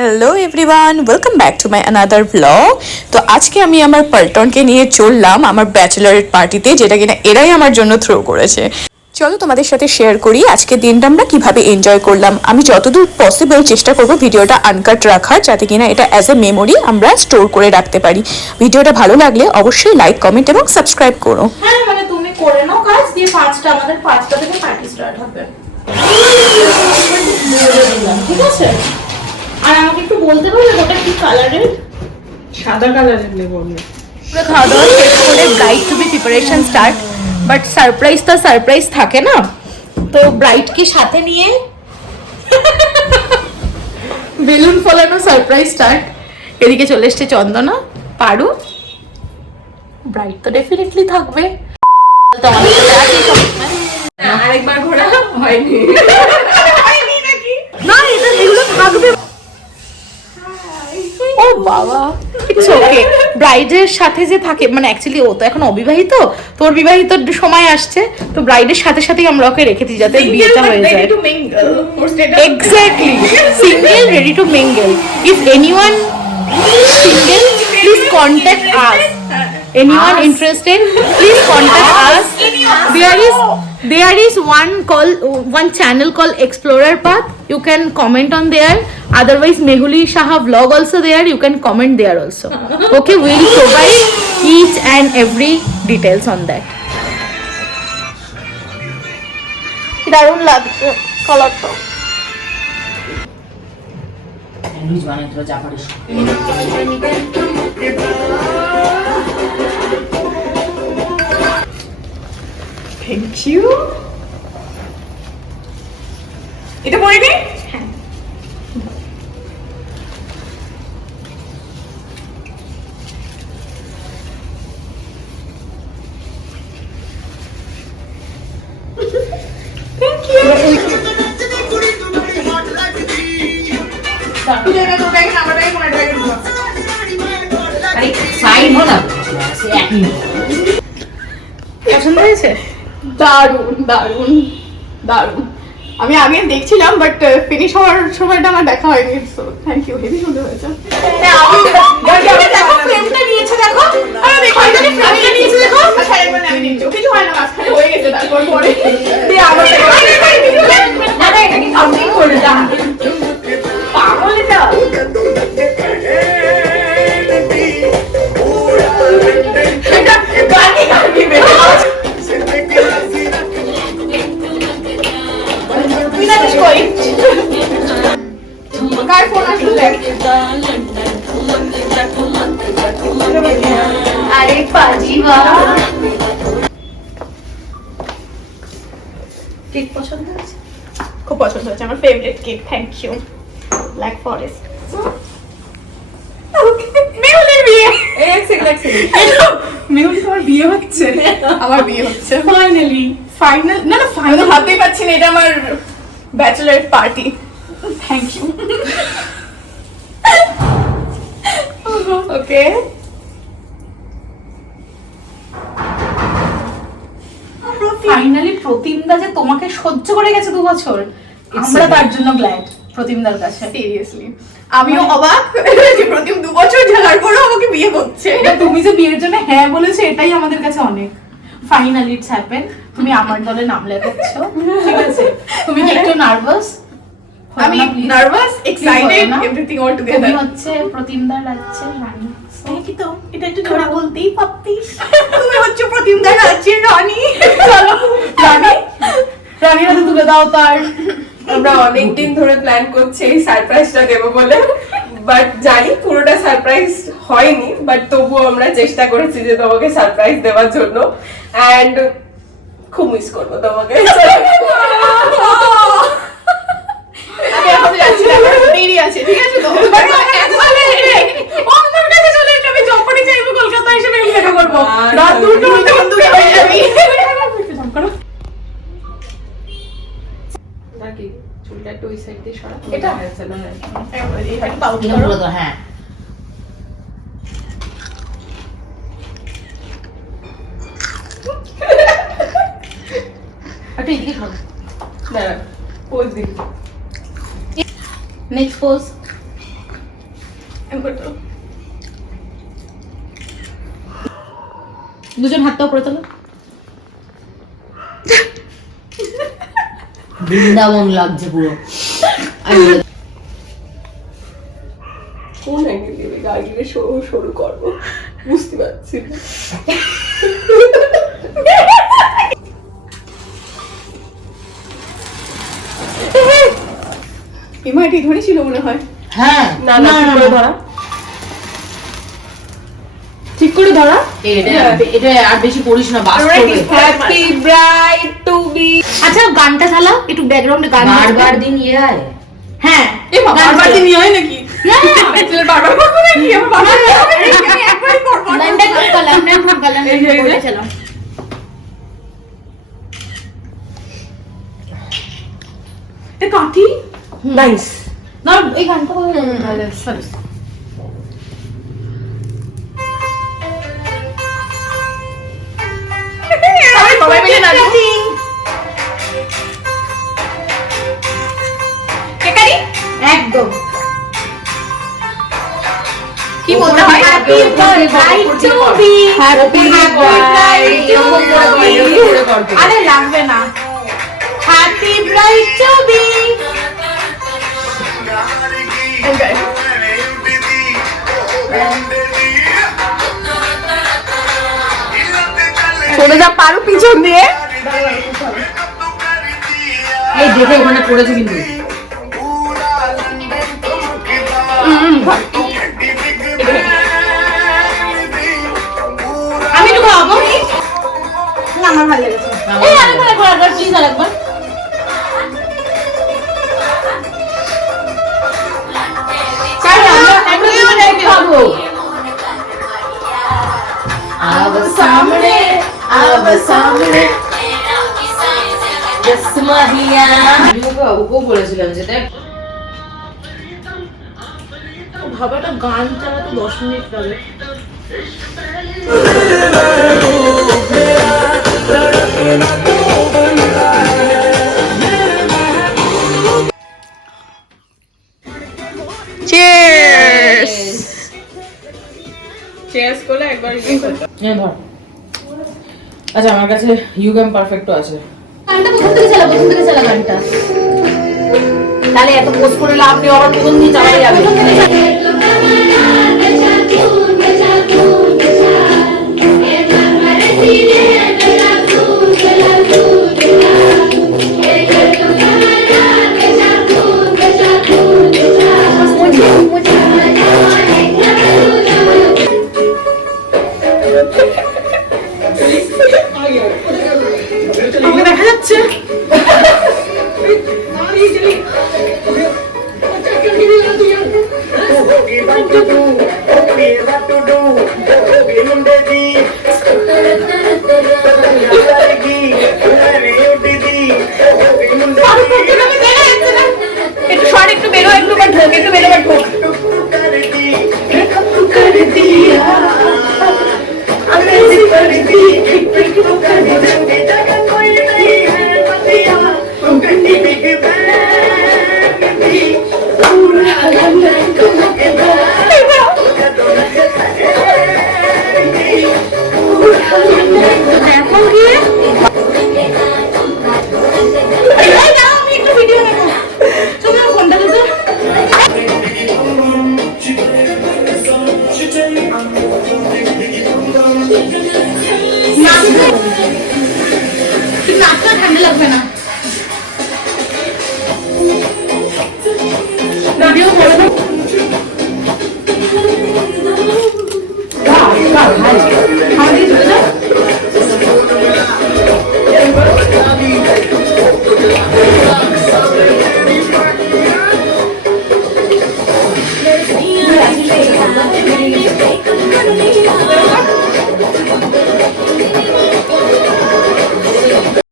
Hello everyone, welcome back to my another blog. তো আজকে আমি আমার পল্টনকে নিয়ে চললাম আমার ব্যাচেলারেট পার্টিতে, যেটা কিনা এরাই আমার জন্য থ্রো করেছে। চলো তোমাদের সাথে শেয়ার করি আজকে দিনটা আমরা কিভাবে এনজয় করলাম। আমি যতদূর পসিবল চেষ্টা করব ভিডিওটা আনকাট রাখার, যাতে কিনা এটা অ্যাজ এ মেমোরি আমরা স্টোর করে রাখতে পারি। ভিডিওটা ভালো লাগলে অবশ্যই লাইক, কমেন্ট এবং সাবস্ক্রাইব করো। হ্যাঁ, মানে তুমি করে নাও কাজ দিয়ে, আমাদের 5টা থেকে পার্টি স্টার্ট হবে। ঠিক আছে, আর আমাকে একটু বলতে পারবে ওটা কি কালারের? সাদা কালারের নেব আমি। পুরো খাওয়া দাওয়া শেষ করে bride to be preparation start, but surprise তো সারপ্রাইজ থাকে না, তো ব্রাইডকে সাথে নিয়ে বেলুন ফলানো সারপ্রাইজ স্টার্ট। এদিকে চলে এসছে চন্দনা, পারু, ব্রাইড তো ডেফিনেটলি থাকবে। তো আমাদের সাথে আছে আরেকবার ঘোরা হয়নি নাকি? না, এটা এগুলো থাকবে। ও বাবা, ইটস ওকে। ব্রাইডের সাথে যে থাকে, মানে অ্যাকচুয়ালি ও তো এখন অবিবাহিত, তোর বিবাহিত সময় আসছে, তো ব্রাইডের সাথে সাথেই আমরা ওকে রেখে দিই যাতে বিয়েটা হয়ে যায়। Exactly, single ready to mingle. If anyone single, please contact us. Anyone interested, please contact us. There is one channel called Explorer Path. You can comment on there. Otherwise, Mehuli Shaha vlog also there. You can comment there also. Okay, we'll provide each and every details on that. দারুণ লাগছে কালারটা। Sandwich বানাই তো যা পারিস। Thank you. এটা পরে নে। হ্যাঁ, থ্যাংক ইউ। আরে সাইড হো না, একই পছন্দ হয়েছে? দারুণ দারুণ দারুণ। আমি আগে দেখছিলাম, বাট ফিনিশ হওয়ার সময়টা আমার দেখা হয়নি। সো থ্যাংক ইউ, হেভি সুন্দর হয়েছে। ফ্রেমটা নিয়েছে দেখো, আরে দেখো এখানে ফ্রেমটা নিয়েছে দেখো। আচ্ছা একবার আমি নিচ্ছি, কিছু হয় না, মাঝখানে হয়ে গেছে, তারপর পরে দিয়ে আবার না না, এটা কি কমপ্লিট করে দাও পাগল এটা। এটা গানি গানি বেরো। আরে পাজিবা, কেক পছন্দ হয়েছে? খুব পছন্দ হয়েছে, আমার favourite cake. Thank you. Black forest. মেহুলের বিয়ে। এক সেকেন্ড। মেহুল, তোমার বিয়ে হচ্ছে? আমার বিয়ে হচ্ছে ফাইনালি। ফাইনাল না না, ফাইনাল ভাবতেই পারছি না, এটা আমার bachelor party. Thank you. Okay, finally প্রতিমদা যে তোমাকে সহ্য করে গেছে 2 বছর, আমরা তার জন্য গ্ল্যাড প্রতিমদার কাছে। সিরিয়াসলি আমিও অবাক যে প্রতিম 2 বছর ঝালার পরেও আমাকে বিয়ে করছে। তুমি যে বিয়ের জন্য হ্যাঁ বলেছো, এটাই আমাদের কাছে অনেক। Finally it's happen. তুমি আমার দলে নাম লেখাচ্ছ, ঠিক আছে? তুমি কি একটু নার্ভাস? আমি nervous, excited, everything all together. তুমি হচ্ছে প্রতিমদার রাজ্যের রানী। কি তো এটা একটু জোরে বলতেই পারতিস। তুমি হচ্ছে প্রতিমদার রাজ্যের রানী। চলো রানী, রানীর হাতে তুলে দাও তার। আমরা অনেকদিন ধরে প্ল্যান করছি এই সারপ্রাইজটা দেব বলে, বাট জানি পুরোটা সারপ্রাইজ হয়নি, বাট তবুও আমরা চেষ্টা করেছি যে তোমাকে সারপ্রাইজ দেওয়ার জন্য। এন্ড খুব মিস করবো তোমাকে। আমি এখন যাচ্ছি না, আমার দেরি আছে, ঠিক আছে তো? আমার কাছে চলে এসো, আমি যখনই চাইবো কলকাতায় এসে আমি দেখা করবো। রাত 2টা দূরে হয়ে যাবি। নাকি চুলটা একটু ওই সাইড দিয়ে সরা। এটা হয়েছে না? হ্যাঁ, এটা পাউচ করো। হ্যাঁ। একটু এদিকে খাও। দাঁড়া, পোজ দিই। Next pose. দুজন হাতটা উপরে তোলো। বৃন্দাবন লাগছে পুরো। কোন অ্যাঙ্গেল দিয়ে গাড়িকে শুরু করবো বুঝতে পারছি না। এমা এটা এখানে ছিল মনে হয়। হ্যাঁ না না ঠিক করে ধরা, ঠিক করে ধরা। এটা এটা আর বেশি পড়িস না, বাস করবে। Happy bride to be. আচ্ছা গানটা চালাও একটু, ব্যাকগ্রাউন্ডে গান বারবার দিন ইয়ে হয়। হ্যাঁ এ বাবা বারবার দিন হয় নাকি? ছেলে বারবার করবো নাকি? আমার বারবার আমি একবারই করবো। লাইনটা ঢুকা, লাইনটা ঢুকা, এই যে, এই যে। চালাও। এ কাঠি নাইস। না এই গানটা সরি। সবাই মিলে নাচবো। কেকারি একদম। কি বলতে হয়? Happy birthday to be, happy birthday to be. আরে লাগবে না। Happy birthday to be. চলে যা পারো পিছন দিয়ে। এই দেখে ওখানে পড়েছে কিন্তু। আমি একটু খাওয়াবো। না আমার ভালো লেগেছে। এই আরেকবার একবার প্লিজ আরেকবার। খাবো। সামনে ওকেও বলেছিলাম যেটা ভাবে একটা গান চালাতে 10 মিনিট লাগে। চেয়ার্স করলে একবার ইয়ে করতে। ধর। আচ্ছা আমার কাছে ইউগাম পারফেক্টও আছে। গানটা প্রথম থেকে চালা, প্রথম থেকে চালা গানটা। তাহলে এত পোস্ট করে লাভ নেই, আবার প্রথম দিয়ে চালাই যাবে। আমাকে দেখা যাচ্ছে। একটু শর্ট, একটু বেরো, একটু বা ঢোক, একটু বেরো বা ঢোক। এখন গিয়ে এই দাও আমি একটু ভিডিও নেব। তুমি ফোনটা দিছো। নাচটা ঠান্ডা লাগবে না। ভিডিও করে দাও।